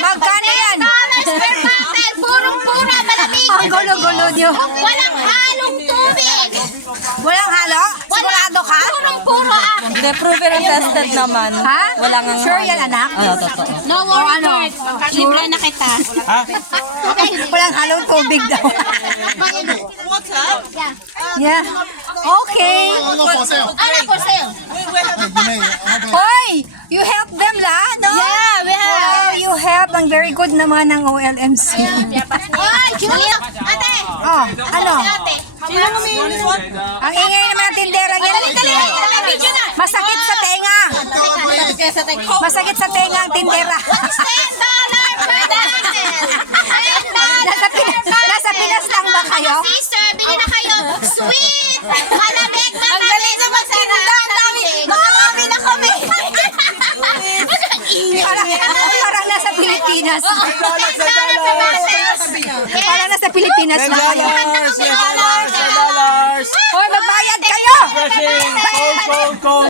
Magkano yan? Purong-pura, malamig. Ang gulo-gulo niyo. Walang halong tubig. Walang halo? Sigurado ka? Purong-puro ah. Hindi, proven and tested naman. Ha? Wala nga. Sure yan, anak? Oo, totoo. No worry, Kurt. Libre na kita. Walang halong tubig daw. Yeah. Okay. Ano for sale? Hoy! You help them la, no? Yeah, we have. Wow, you help. Ang very good naman ng OLMC. Oy, Julia. Ate. Oh, ano? Ate. Sino umiinis mo? Ang ingay ng mga tindera yan. Video na. Masakit sa tenga. Masakit sa tenga ang tindera. $10 per dozen. Nasa Pinas lang ba kayo? Sister, bili na kayo. Sweet. Malamig, malamig. Ang galing na magtinda. Makakami na kami. Parang nasa Pilipinas. Parang nasa Pilipinas na kayo. $10. Hoy, magbayad kayo! Refreshing. Cold, cold, cold.